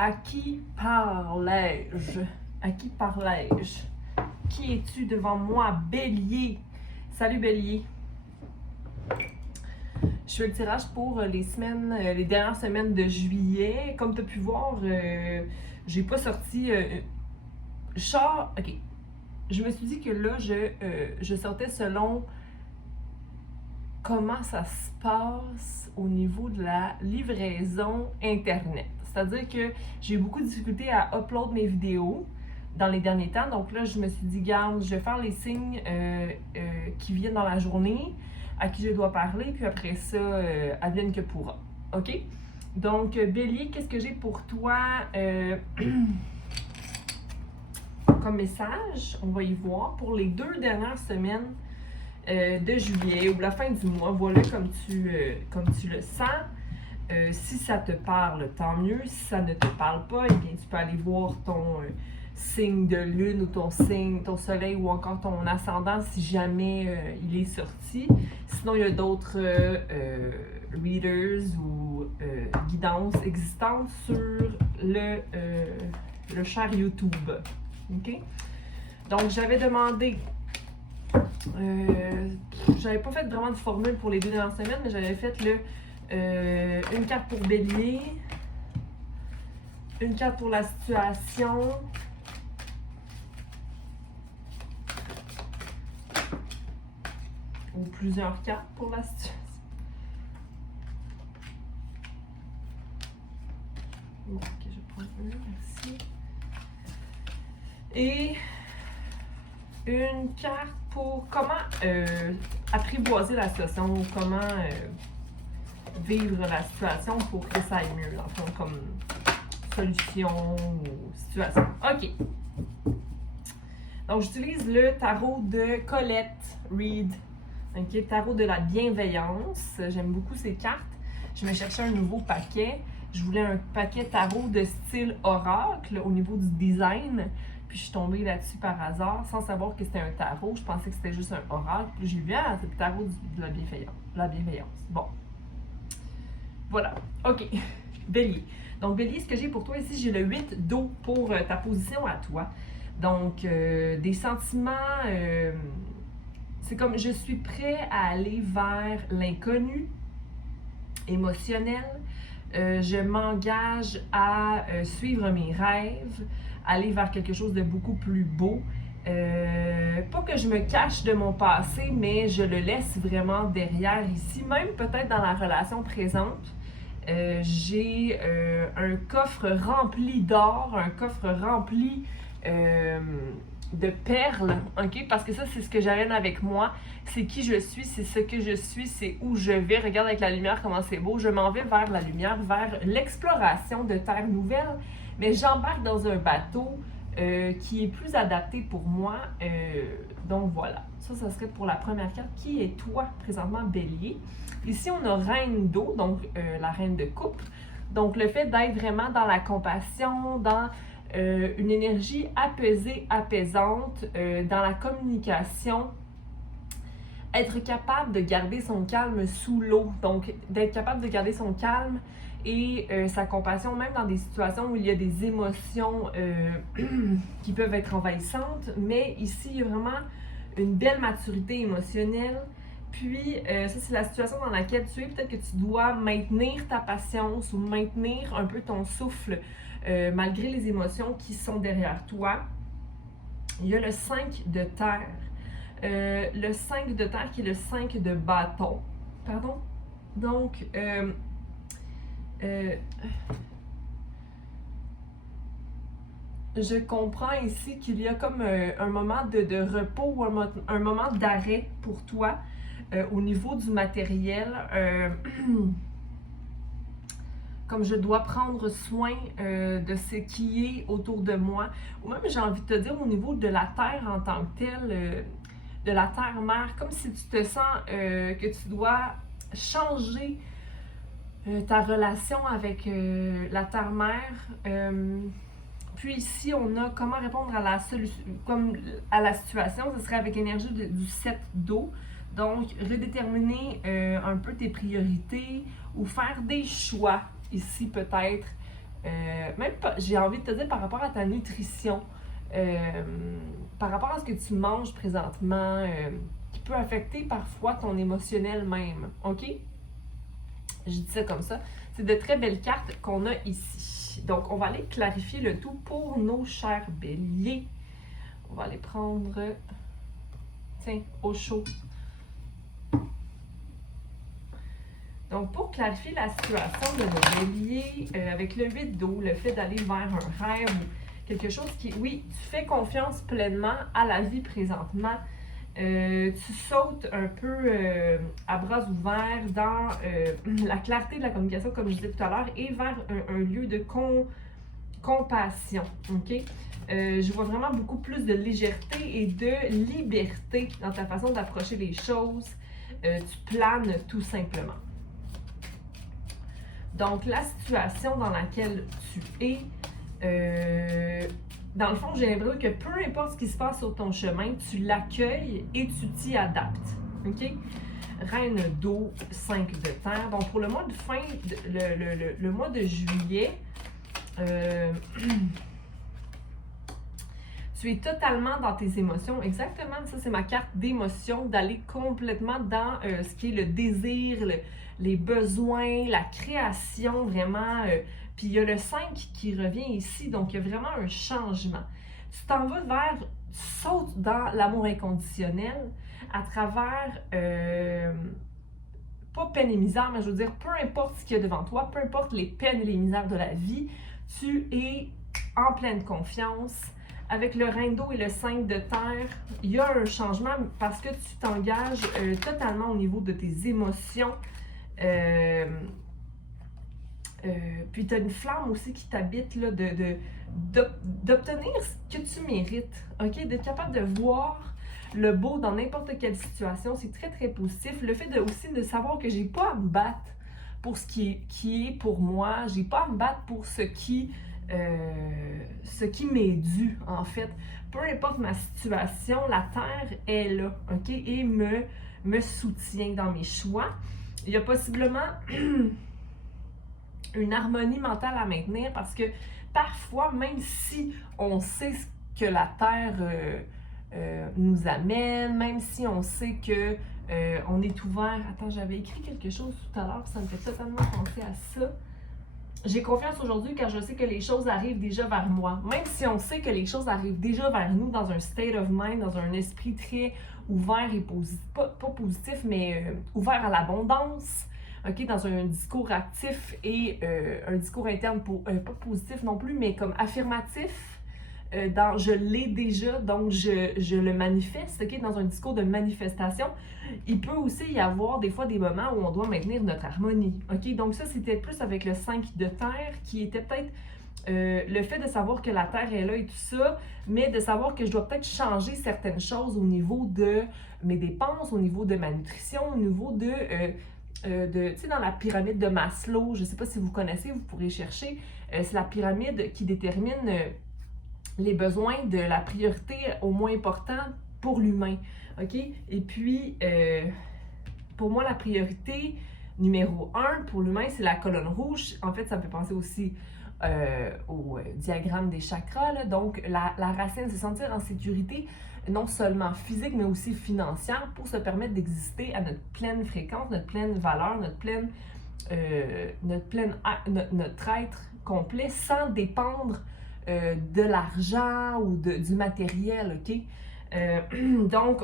À qui parlais-je? À qui parlais-je? Qui es-tu devant moi? Bélier. Salut Bélier. Je fais le tirage pour les dernières semaines de juillet. Comme tu as pu voir, j'ai pas sorti. Ok. Je me suis dit que là, je sortais selon comment ça se passe au niveau de la livraison Internet. C'est-à-dire que j'ai eu beaucoup de difficultés à upload mes vidéos dans les derniers temps. Donc là, je me suis dit, garde, je vais faire les signes qui viennent dans la journée, à qui je dois parler, puis après ça, advienne que pourra. OK? Donc, Bélier, qu'est-ce que j'ai pour toi comme message? On va y voir pour les 2 dernières semaines de juillet ou la fin du mois. Voilà comme tu le sens. Si ça te parle, tant mieux. Si ça ne te parle pas, eh bien, tu peux aller voir ton signe de lune ou ton soleil ou encore ton ascendant si jamais il est sorti. Sinon, il y a d'autres readers ou guidances existantes sur le cher YouTube. OK? Donc, j'avais demandé j'avais pas fait vraiment de formule pour les 2 dernières semaines, mais j'avais fait une carte pour Bélier, une carte pour la situation, ou plusieurs cartes pour la situation. Bon, ok, je vais prendre une, merci. Et une carte pour comment apprivoiser la situation, comment vivre la situation pour que ça aille mieux, dans le fond, comme solution ou situation. OK. Donc, j'utilise le tarot de Colette Reed. OK, tarot de la bienveillance. J'aime beaucoup ces cartes. Je me cherchais un nouveau paquet. Je voulais un paquet tarot de style oracle au niveau du design. Puis je suis tombée là-dessus par hasard, sans savoir que c'était un tarot. Je pensais que c'était juste un oracle. Puis j'ai vu, c'est le tarot de la bienveillance. Bon. Voilà. OK. Bélier. Donc, Bélier, ce que j'ai pour toi ici, j'ai le 8 d'eau pour ta position à toi. Donc, des sentiments, c'est comme je suis prêt à aller vers l'inconnu émotionnel. Je m'engage à suivre mes rêves, aller vers quelque chose de beaucoup plus beau. Pas que je me cache de mon passé, mais je le laisse vraiment derrière ici, même peut-être dans la relation présente. J'ai un coffre rempli d'or, un coffre rempli de perles, ok? Parce que ça, c'est ce que j'amène avec moi. C'est qui je suis, c'est ce que je suis, c'est où je vais. Regarde avec la lumière comment c'est beau. Je m'en vais vers la lumière, vers l'exploration de terres nouvelles. Mais j'embarque dans un bateau qui est plus adapté pour moi. Donc voilà. Ça serait pour la première carte. Qui est toi, présentement, Bélier? Ici, on a Reine d'eau, donc la Reine de coupe. Donc le fait d'être vraiment dans la compassion, dans une énergie apaisée, apaisante, dans la communication, être capable de garder son calme sous l'eau, donc d'être capable de garder son calme et sa compassion, même dans des situations où il y a des émotions qui peuvent être envahissantes, mais ici, il y a vraiment une belle maturité émotionnelle. Puis, ça, c'est la situation dans laquelle tu es. Peut-être que tu dois maintenir ta patience ou maintenir un peu ton souffle malgré les émotions qui sont derrière toi. Il y a le 5 de terre. Le 5 de terre qui est le 5 de bâton. Pardon? Donc, je comprends ici qu'il y a comme un moment de repos ou un moment d'arrêt pour toi au niveau du matériel. Comme je dois prendre soin de ce qui est autour de moi. Ou même, j'ai envie de te dire, au niveau de la terre en tant que telle, de la terre-mère, comme si tu te sens que tu dois changer ta relation avec la terre-mère. Puis ici, on a comment répondre à la solution, comme à la situation. Ce serait avec l'énergie du 7 d'eau. Donc, redéterminer un peu tes priorités ou faire des choix ici peut-être même j'ai envie de te dire par rapport à ta nutrition, par rapport à ce que tu manges présentement, qui peut affecter parfois ton émotionnel même, ok? Je dis ça comme ça. C'est de très belles cartes qu'on a ici. Donc, on va aller clarifier le tout pour nos chers béliers. On va aller prendre, tiens, au chaud. Donc, pour clarifier la situation de nos béliers, avec le 8 d'eau, le fait d'aller vers un rêve ou quelque chose qui, oui, tu fais confiance pleinement à la vie présentement. Tu sautes un peu à bras ouverts dans la clarté de la communication, comme je disais tout à l'heure, et vers un lieu de compassion. OK? Je vois vraiment beaucoup plus de légèreté et de liberté dans ta façon d'approcher les choses. Tu planes tout simplement. Donc, la situation dans laquelle tu es, dans le fond, j'ai l'impression que peu importe ce qui se passe sur ton chemin, tu l'accueilles et tu t'y adaptes. OK? Reine d'eau, 5 de terre. Donc, pour le mois de fin, le mois de juillet, tu es totalement dans tes émotions. Exactement, ça, c'est ma carte d'émotion, d'aller complètement dans ce qui est le désir, les besoins, la création, vraiment. Puis il y a le 5 qui revient ici, donc il y a vraiment un changement. Tu t'en vas vers, tu sautes dans l'amour inconditionnel à travers, pas peine et misère, mais je veux dire, peu importe ce qu'il y a devant toi, peu importe les peines et les misères de la vie, tu es en pleine confiance. Avec le reine d'eau et le 5 de terre, il y a un changement parce que tu t'engages totalement au niveau de tes émotions. Puis tu as une flamme aussi qui t'habite là, d'obtenir ce que tu mérites, ok? D'être capable de voir le beau dans n'importe quelle situation, c'est très très positif. Le fait aussi de savoir que j'ai pas à me battre pour ce qui est pour moi, j'ai pas à me battre pour ce qui m'est dû en fait. Peu importe ma situation, la terre est là, ok? Et me soutient dans mes choix. Il y a possiblement une harmonie mentale à maintenir parce que parfois, même si on sait ce que la Terre nous amène, même si on sait que on est ouvert... Attends, j'avais écrit quelque chose tout à l'heure, ça me fait totalement penser à ça. J'ai confiance aujourd'hui car je sais que les choses arrivent déjà vers moi. Même si on sait que les choses arrivent déjà vers nous dans un state of mind, dans un esprit très ouvert et positif, pas positif, mais ouvert à l'abondance, ok, dans un discours actif et un discours interne, pas positif non plus, mais comme affirmatif. Dans je l'ai déjà, donc je le manifeste, ok, dans un discours de manifestation. Il peut aussi y avoir des fois des moments où on doit maintenir notre harmonie, ok, donc ça c'était plus avec le 5 de terre qui était peut-être le fait de savoir que la terre est là et tout ça, mais de savoir que je dois peut-être changer certaines choses au niveau de mes dépenses, au niveau de ma nutrition, au niveau de tu sais, dans la pyramide de Maslow, je ne sais pas si vous connaissez, vous pourrez chercher, c'est la pyramide qui détermine les besoins de la priorité au moins important pour l'humain, ok? Et puis, pour moi, la priorité numéro 1 pour l'humain, c'est la colonne rouge. En fait, ça me fait penser aussi au diagramme des chakras, là. Donc, la racine, c'est sentir en sécurité, non seulement physique, mais aussi financière, pour se permettre d'exister à notre pleine fréquence, notre pleine valeur, notre être complet, sans dépendre de l'argent ou du matériel, ok? Donc,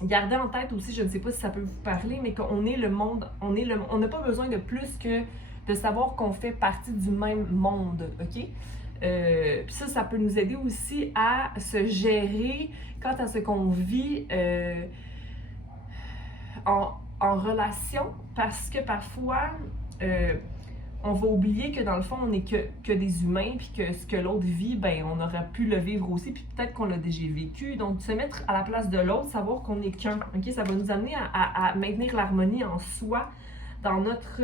gardez en tête aussi, je ne sais pas si ça peut vous parler, mais qu'on est le monde, on n'a pas besoin de plus que de savoir qu'on fait partie du même monde, ok? Puis ça peut nous aider aussi à se gérer quant à ce qu'on vit en relation, parce que parfois, on va oublier que dans le fond, on n'est que des humains, puis que ce que l'autre vit, ben on aurait pu le vivre aussi, puis peut-être qu'on l'a déjà vécu. Donc, se mettre à la place de l'autre, savoir qu'on n'est qu'un, ok? Ça va nous amener à maintenir l'harmonie en soi, dans notre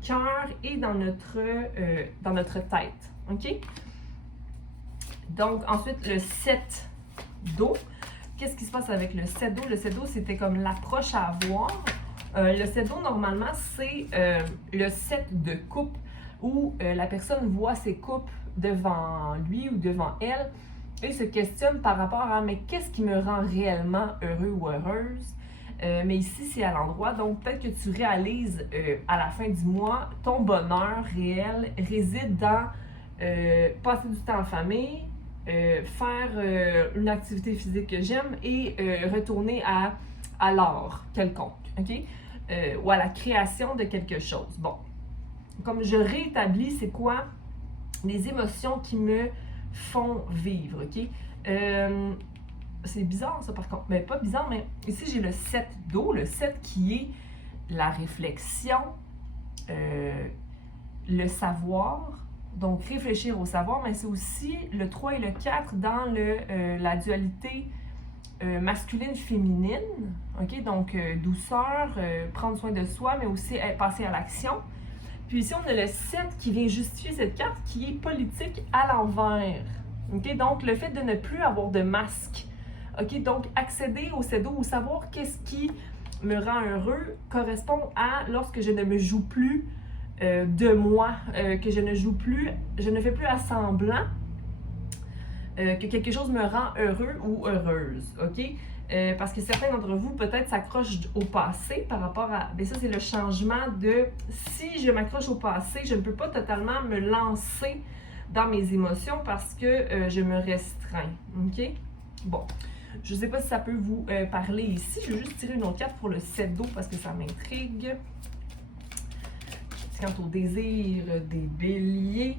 cœur et dans notre tête, ok? Donc, ensuite, le 7 d'eau. Qu'est-ce qui se passe avec le 7 d'eau? Le 7 d'eau, c'était comme l'approche à avoir, Le 7 d'eau, normalement, c'est le 7 de coupe où la personne voit ses coupes devant lui ou devant elle et se questionne par rapport à « mais qu'est-ce qui me rend réellement heureux ou heureuse? » Mais ici, c'est à l'endroit, donc peut-être que tu réalises à la fin du mois, ton bonheur réel réside dans passer du temps en famille, faire une activité physique que j'aime et retourner à l'art quelconque, ok? Ou à la création de quelque chose. Bon, comme je réétablis, c'est quoi les émotions qui me font vivre, ok? C'est bizarre ça par contre, mais pas bizarre, mais ici j'ai le 7 d'eau, le 7 qui est la réflexion, le savoir, donc réfléchir au savoir, mais c'est aussi le 3 et le 4 dans la dualité masculine-féminine, ok? Donc douceur, prendre soin de soi, mais aussi passer à l'action. Puis ici on a le 7 qui vient justifier cette carte qui est politique à l'envers, ok? Donc le fait de ne plus avoir de masque. OK, donc accéder au 7 d'eau ou savoir qu'est-ce qui me rend heureux correspond à lorsque je ne me joue plus de moi, que je ne fais plus à semblant que quelque chose me rend heureux ou heureuse, OK? Parce que certains d'entre vous peut-être s'accrochent au passé par rapport à... Bien ça, c'est le changement de... Si je m'accroche au passé, je ne peux pas totalement me lancer dans mes émotions parce que je me restreins, OK? Bon. Je ne sais pas si ça peut vous parler ici. Je vais juste tirer une autre carte pour le 7 d'eau parce que ça m'intrigue. Quant au désir des béliers,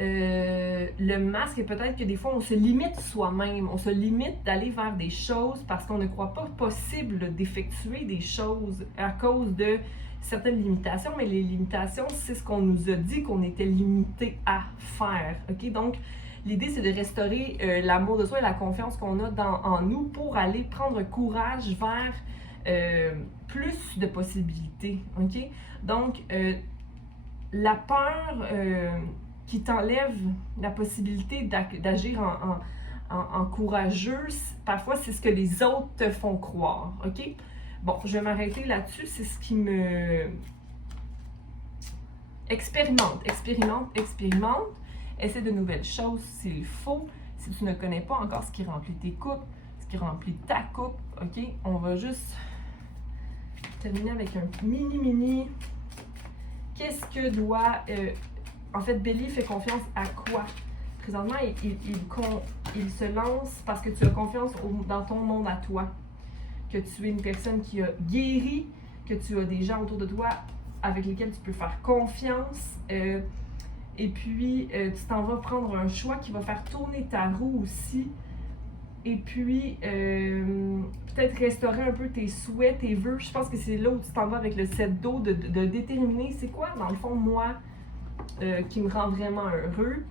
le masque, et peut-être que des fois, on se limite soi-même. On se limite d'aller vers des choses parce qu'on ne croit pas possible d'effectuer des choses à cause de certaines limitations. Mais les limitations, c'est ce qu'on nous a dit qu'on était limité à faire. OK? Donc, l'idée, c'est de restaurer l'amour de soi et la confiance qu'on a en nous pour aller prendre courage vers plus de possibilités. OK? Donc, la peur qui t'enlève la possibilité d'agir en courageux, parfois, c'est ce que les autres te font croire. OK? Bon, je vais m'arrêter là-dessus. C'est ce qui me... Expérimente. Essaie de nouvelles choses s'il faut. Si tu ne connais pas encore ce qui remplit tes coupes, ce qui remplit ta coupe, OK? On va juste terminer avec un mini. Qu'est-ce que doit... en fait, Bélier fait confiance à quoi? Présentement, il se lance parce que tu as confiance dans ton monde à toi. Que tu es une personne qui a guéri, que tu as des gens autour de toi avec lesquels tu peux faire confiance. Et puis, tu t'en vas prendre un choix qui va faire tourner ta roue aussi. Et puis, peut-être restaurer un peu tes souhaits, tes vœux. Je pense que c'est là où tu t'en vas avec le 7 d'eau, de déterminer c'est quoi, dans le fond, moi, qui me rend vraiment heureux.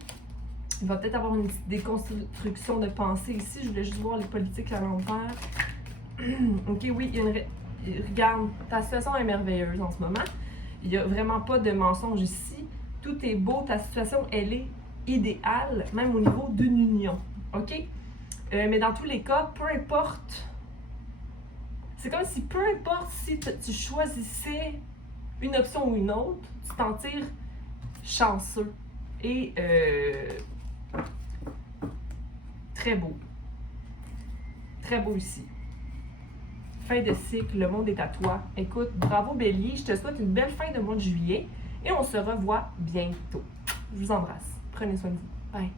Il va peut-être avoir une petite déconstruction de pensée ici. Je voulais juste voir les politiques à l'envers. OK, oui, regarde, ta situation est merveilleuse en ce moment. Il n'y a vraiment pas de mensonge ici. Tout est beau, ta situation, elle est idéale, même au niveau d'une union. OK? Mais dans tous les cas, peu importe. C'est comme si peu importe si tu choisissais une option ou une autre, tu t'en tires chanceux. Et très beau. Très beau ici. Fin de cycle, le monde est à toi. Écoute, bravo Bélier, je te souhaite une belle fin de mois de juillet et on se revoit bientôt. Je vous embrasse. Prenez soin de vous. Bye.